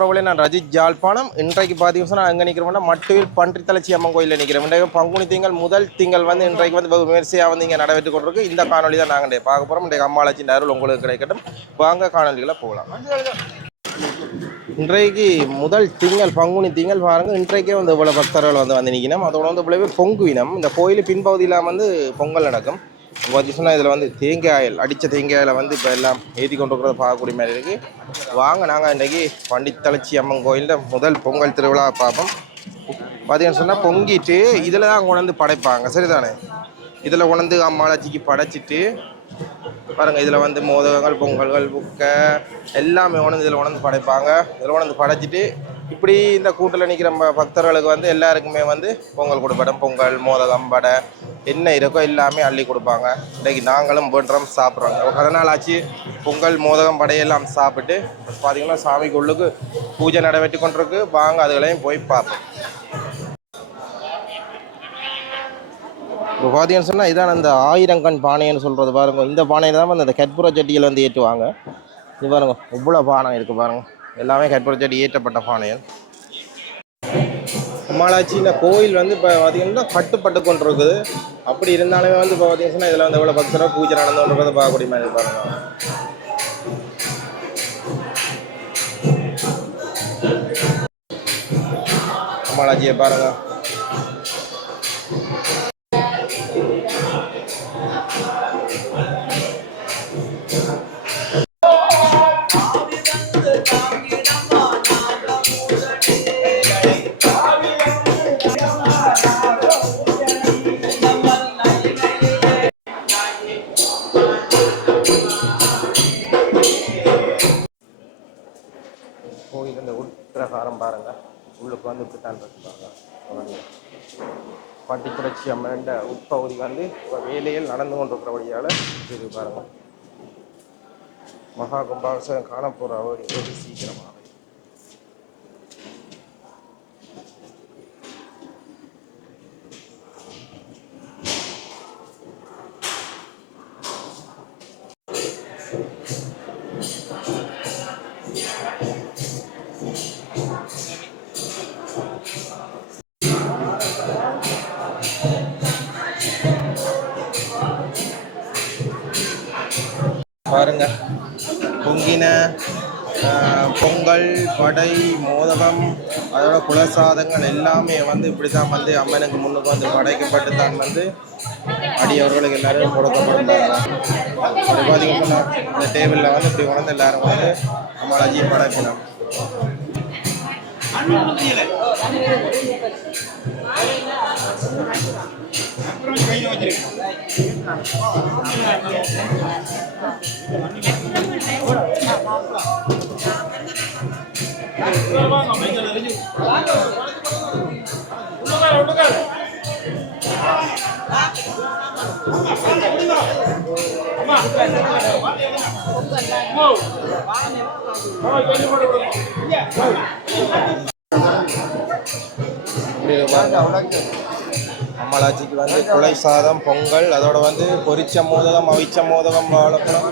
பிரபலே நான் ரஜித் ஜாழ்ப்பாணம். இன்றைக்கு பார்த்தீங்கன்னா நான் எங்கே நிற்கிறோம்னா மட்டுவில் பன்றி தலைச்சி அம்மன் கோயிலில் நிற்கிறோம் இன்றைக்கு பங்குனி திங்கள் முதல் திங்கள் வந்து இன்றைக்கு வந்து வெகு விமர்சையாக வந்து இங்கே நடைபெற்று கொண்டிருக்கு. இந்த காணொலி தான் நாங்கள் இன்றைக்கு பார்க்க போகிறோம் இன்றைக்கு அம்மாளாச்சி அருள் உங்களுக்கு கிடைக்கட்டும். வாங்க காணொலிகளை போகலாம். இன்றைக்கு முதல் திங்கள் பங்குனி திங்கள் பாருங்கள் இன்றைக்கே வந்து இவ்வளோ பக்தர்கள் வந்து வந்து நிற்கணும் அதோட வந்து இவ்வளவு பொங்குவினம். இந்த கோயில் பின்பகுதியில் வந்து பொங்கல் நடக்கும். பார்த்தீங்கன்னா இதில் வந்து தேங்காயில் அடித்த தேங்காயில் வந்து இப்போ எல்லாம் ஏற்றி கொண்டு இருக்கிறத பார்க்கக்கூடிய மாதிரி இருக்குது வாங்க நாங்கள் இன்றைக்கி பண்டித்தளச்சி அம்மன் கோயிலில் முதல் பொங்கல் திருவிழா பார்ப்போம். பார்த்தீங்கன்னு சொன்னால் பொங்கிட்டு இதில் தான் கொண்டாந்து படைப்பாங்க. சரிதானே? இதில் கொண்டு அம்மாளாச்சிக்கு படைச்சிட்டு பாருங்கள் இதில் வந்து மோதகங்கள் பொங்கல்கள் புக்கை எல்லாமே உணர்ந்து இதில் உணர்ந்து படைப்பாங்க. இதில் உணர்ந்து படைச்சிட்டு இப்படி இந்த கூட்டில் நிற்கிற ம- பக்தர்களுக்கு வந்து எல்லாருக்குமே வந்து பொங்கல் கொடுப்படம் பொங்கல் மோதகம் வடை என்ன இருக்கோ எல்லாமே அள்ளி கொடுப்பாங்க. இன்றைக்கு நாங்களும் பண்ணுறோம் சாப்பிட்றோம். ஒரு நாள் ஆச்சு. பொங்கல் மோதகம் படையெல்லாம் சாப்பிட்டு பார்த்தீங்கன்னா சாமிக்கு உள்ளுக்கு பூஜை நடைபெற்று கொண்டிருக்கு. வாங்க அதுகளையும் போய் பார்ப்போம். இப்போ பார்த்தீங்கன்னு சொன்னால் இதான் அந்த ஆயிரங்கண் பானைன்னு சொல்கிறது பாருங்க. இந்த பானையில் தான் வந்து அந்த கற்பூர செட்டியில் வந்து ஏற்றுவாங்க. இது பாருங்க இவ்வளோ பானை இருக்குது பாருங்கள் எல்லாமே கற்பூர செட்டி ஏற்றப்பட்ட பானைகள். மாலாச்சியில் கோயில் வந்து இப்போ பார்த்தீங்கன்னா கட்டுப்பட்டு கொண்டு இருக்குது அப்படி இருந்தாலுமே வந்து இப்போ பார்த்தீங்கன்னா இதில் வந்து எவ்வளோ பக்தராக பூஜை நடந்து கொண்டு இருக்கிறது பார்க்கக்கூடிய மாதிரி பாருங்க. அம்மாளாச்சியை பாருங்கள் உள்ளுக்கு வந்து இப்படித்தான் இருப்பாங்க பட்டித்துறைச்சி அம்மன் உட்பகுதி வந்து இப்போ வேலையில் நடந்து கொண்டிருக்கிறபடியால் இது பாருங்க மகா கும்பாபிஷேகம் காணப்போகிற அவர் வெகு சீக்கிரமாக Thank you. பாருங்க. பொங்கின பொங்கல் படை மோதகம் அதோட குலசாதங்கள் எல்லாமே வந்து இப்படி தான் வந்து அம்மனுக்கு முன்னுக்கு வந்து படைக்கப்பட்டு தான் வந்து அடியவர்களுக்கு எல்லாரும் கொடுக்கப்படுறாங்க அப்படி பார்த்தீங்கன்னா இந்த டேபிளில் வந்து இப்படி உணர்ந்து எல்லாரும் வந்து அம்மாளாஜி படைப்பினோம் இப்படி பாருங்க அம்மலாச்சிக்கு வந்து குலை சாதம் பொங்கல் அதோட வந்து பொரிச்ச மோதகம் அவிச்ச மோதகம் வாழைப்பழம்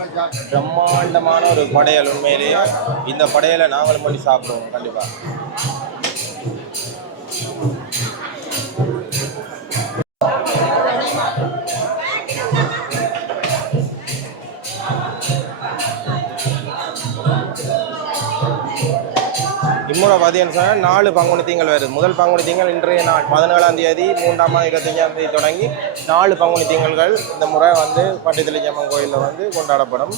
பிரம்மாண்டமான ஒரு படையல் உண்மையிலேயே. இந்த படையலை நாங்களும் பண்ணி சாப்பிடுவோம் கண்டிப்பாக பார்த்தீங்கன்னு சொன்னால் நாலு பங்குனி திங்கள் வருது. முதல் பங்குனி திங்கள் இன்றைய நாள் பதினேழாம் தேதி மூன்றாம் மாதம் இருபத்தஞ்சாம் தேதி தொடங்கி நாலு பங்குனி திங்கள்கள் இந்த முறை வந்து பட்டித்தலிச்சம்மன் கோயிலில் வந்து கொண்டாடப்படும்.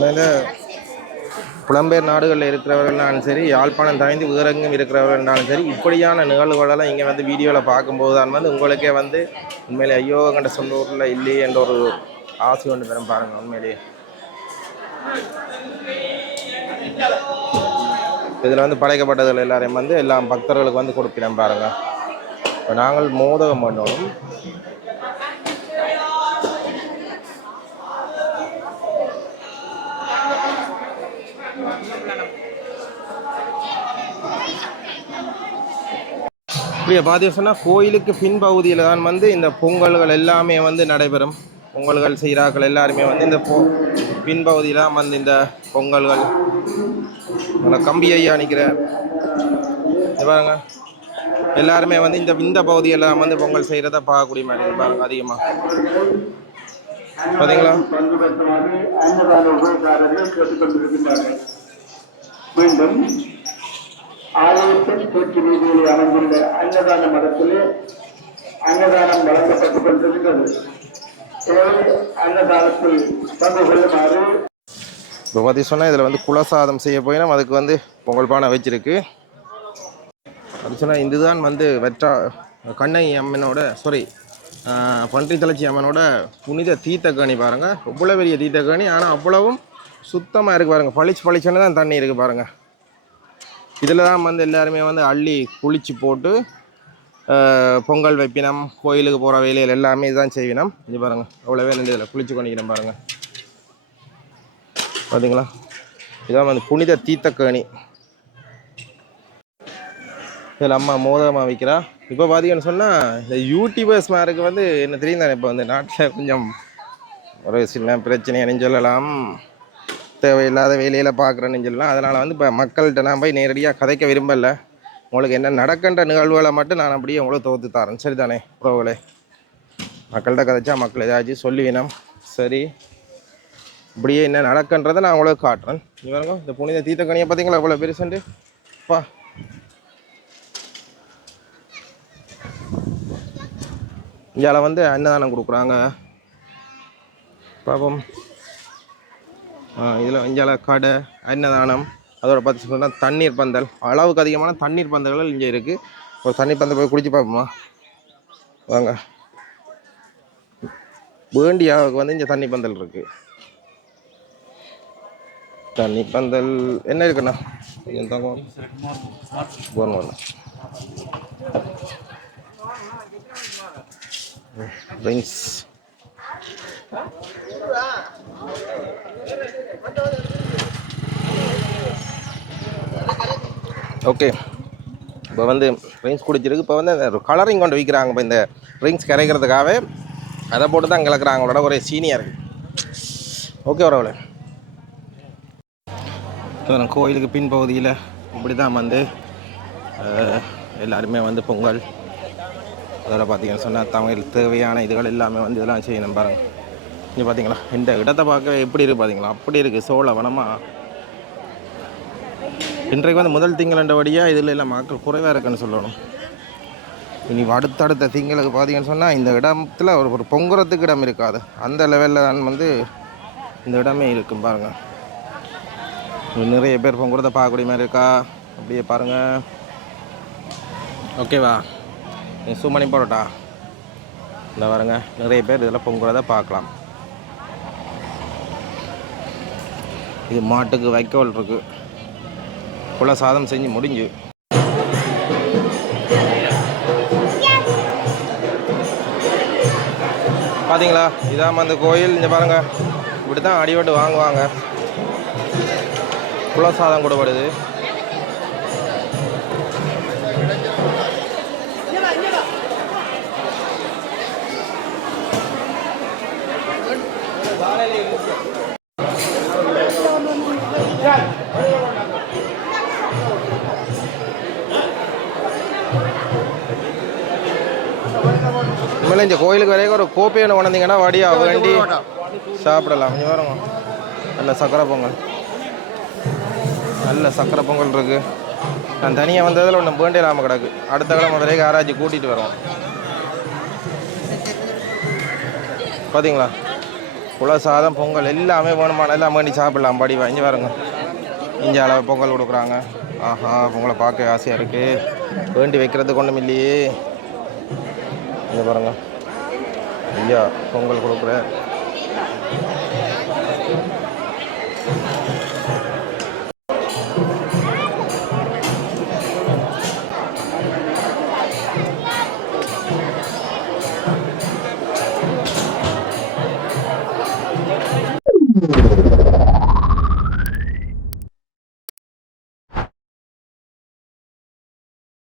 மேலே புலம்பெயர் நாடுகளில் இருக்கிறவர்கள்னாலும் சரி யாழ்ப்பாணம் தாய்ந்து வேறெங்கும் இருக்கிறவர்கள்னாலும் சரி இப்படியான நிகழ்வுகளெல்லாம் இங்கே வந்து வீடியோவில் பார்க்கும்போது தான் வந்து உங்களுக்கே வந்து உண்மையிலே ஐயோ கண்ட சொந்த ஊரில் இல்லையே என்ற ஒரு ஆசை ஒன்று பெறும் பாருங்கள் உண்மையிலேயே. இதில் வந்து படைக்கப்பட்டதுகள் எல்லாரையும் வந்து எல்லாம் பக்தர்களுக்கு வந்து கொடுக்கிறேன் பாருங்கள் இப்போ நாங்கள் மோதகம் பண்ணணும் இப்படியே பார்த்தீங்கன்னா கோயிலுக்கு பின்பகுதியில் தான் வந்து இந்த பொங்கல்கள் எல்லாமே வந்து நடைபெறும். பொங்கல்கள் செய்கிறாக்கள் எல்லாருமே வந்து இந்த பொ பின்பகுதியில் தான் வந்து இந்த பொங்கல்கள். நல்லா கம்பி ஐயா இது பாருங்க. எல்லாருமே வந்து இந்த இந்த பகுதியெல்லாம் வந்து பொங்கல் செய்கிறத பார்க்கக்கூடிய மாதிரி பாருங்க அதிகமாக பார்த்தீங்களா மீண்டும் ஆலயத்தின் தூக்கி வீதியில் அமைந்துள்ள அன்னதான மடத்திலே அன்னதானம் வழங்கப்பட்டுக் கொண்டிருக்கிறது. அன்னதானத்தில் பங்கு கொள்ளுமாறு இப்போ பார்த்தி சொன்னால் இதில் வந்து குலசாதம் செய்ய போயினா அதுக்கு வந்து பொங்கல் பானை வச்சிருக்கு. அப்படி சொன்னால் இதுதான் வந்து வெற்றா கண்ணை அம்மனோட சாரி பன்றி தளச்சி அம்மனோட புனித தீர்த்தக்கணி பாருங்கள் அவ்வளோ பெரிய தீர்த்தக்கணி ஆனால் அவ்வளவும் சுத்தமாக இருக்குது பாருங்கள் பளிச்சு பளிச்சுன்னு தான் தண்ணி இருக்குது பாருங்கள் இதில் தான் வந்து எல்லாருமே வந்து அள்ளி குளித்து போட்டு பொங்கல் வைப்பினம் கோயிலுக்கு போகிற வேலையில் எல்லாமே இதுதான் செய்வினம். இது பாருங்கள் அவ்வளோவே நின்று இதில் குளித்து கொண்டிக்கிறேன் பாருங்கள் பார்த்தீங்களா இதான் வந்து புனித தீர்த்தக்கணி. இதில் அம்மா மோதமாக வைக்கிறா. இப்போ பார்த்தீங்கன்னு சொன்னால் இந்த யூடியூபர்ஸ் மாருக்கு வந்து என்ன தெரியும் தானே இப்போ வந்து நாட்டில் கொஞ்சம் ஒரு சின்ன பிரச்சனைன்னு சொல்லலாம். தேவையில்லாத வேலையில் பார்க்குறேன்னு சொல்லலாம் அதனால் வந்து இப்போ மக்கள்கிட்ட நான் போய் நேரடியாக கதைக்க விரும்பல. உங்களுக்கு என்ன நடக்கின்ற நிகழ்வுகளை மட்டும் நான் அப்படியே உங்களுக்கு தோற்று தரேன். சரி தானே ப்ரோவிலே மக்கள்கிட்ட கதைச்சா மக்கள் ஏதாச்சும் சொல்லுவினம் சரி. இப்படியே என்ன நடக்குன்றதை நான் உங்களுக்கு காட்டுறேன். இவருங்க இந்த புனித தீர்த்தக்கனியை பார்த்தீங்களா இவ்வளோ பெருசுண்டு பா. இந்தியாவில் வந்து அன்னதானம் கொடுக்குறாங்க. பாப்போம் இதில் இந்தியாவில் கடை அன்னதானம் அதோட பார்த்து சொன்னால் தண்ணீர் பந்தல். அளவுக்கு அதிகமான தண்ணீர் பந்தல்கள் இங்கே இருக்குது ஒரு தண்ணீர் பந்தல் போய் குடிச்சு பார்ப்போமா? வாங்க. வேண்டியாவுக்கு வந்து இங்கே தண்ணி பந்தல் இருக்குது தண்ணி பந்தல் என்ன இருக்குண்ணா? கொஞ்சம் தாங்க போன் வரணும் ட்ரிங்க்ஸ். ஓகே. இப்போ வந்து ரிங்ஸ் குடிச்சிருக்கு. இப்போ வந்து அந்த கலரிங் கொண்டு விற்கிறாங்க இப்போ இந்த ரிங்ஸ் கரைக்கிறதுக்காகவே அதை போட்டு தான் கலக்குறாங்க. அவங்களோட ஒரே சீனியர் ஓகே வரவளே கோயிலுக்கு பின்பகுதியில் இப்படி தான் வந்து எல்லாருமே வந்து பொங்கல். அதில் பார்த்தீங்கன்னு சொன்னால் தமிழ் தேவையான இதுகள் எல்லாமே வந்து இதெல்லாம் செய்யணும் பாருங்கள் இங்கே பார்த்தீங்களா இந்த இடத்த பார்க்க எப்படி இருக்குது பார்த்தீங்களா அப்படி இருக்குது சோழ வனமாக இன்றைக்கு வந்து முதல் திங்களண்டபடியாக இதில் எல்லாம் மக்கள் குறைவாக இருக்குன்னு சொல்லணும். இனி அடுத்தடுத்த திங்களுக்கு பார்த்தீங்கன்னு சொன்னால் இந்த இடத்துல ஒரு ஒரு பொங்குறதுக்கு இடம் இருக்காது. அந்த லெவலில் தான் வந்து இந்த இடமே இருக்கும் பாருங்கள் நிறைய பேர் பொங்குறத பார்க்கக்கூடிய மாதிரி இருக்கா? அப்படியே பாருங்கள் ஓகேவா நீ சுமணி போடட்டா இந்த பாருங்கள் நிறைய பேர் இதில் பொங்குறத பார்க்கலாம். இது மாட்டுக்கு வைக்கோல் இருக்கு. குல சாதம் செஞ்சு முடிஞ்சு. பாத்தீங்களா? இதான் அந்த கோயில். இங்கே பாருங்க. இப்படி தான் அடிபட்டு வாங்குவாங்க. குலசாதம் கொடுப்படுது இனிமேல் இந்த கோயிலுக்கு வரைக்கும் ஒரு கோப்பையை உணர்ந்தீங்கன்னா வடியா வேண்டி சாப்பிடலாம். கொஞ்சம் வருங்க நல்ல சக்கரை பொங்கல். நல்ல சக்கரை பொங்கல் இருக்கு. நான் தனியாக வந்ததில் ஒன்று வேண்டே இல்லாமல் கிடக்கு. அடுத்த கிழமை வரைக்கும் யாராச்சும் கூட்டிகிட்டு வரோம் பார்த்தீங்களா குல சாதம் பொங்கல் எல்லாமே வேணுமான எல்லாம் வேண்டி சாப்பிடலாம். படி வாங்கி பாருங்க. இங்கே அளவு பொங்கல் கொடுக்குறாங்க. ஆஹா பொங்கலை பார்க்க ஆசையாக இருக்குது வேண்டி வைக்கிறதுக்கு ஒன்றும் இல்லையே. இங்கே பாருங்க. ஐயா பொங்கல் கொடுக்குறேன்.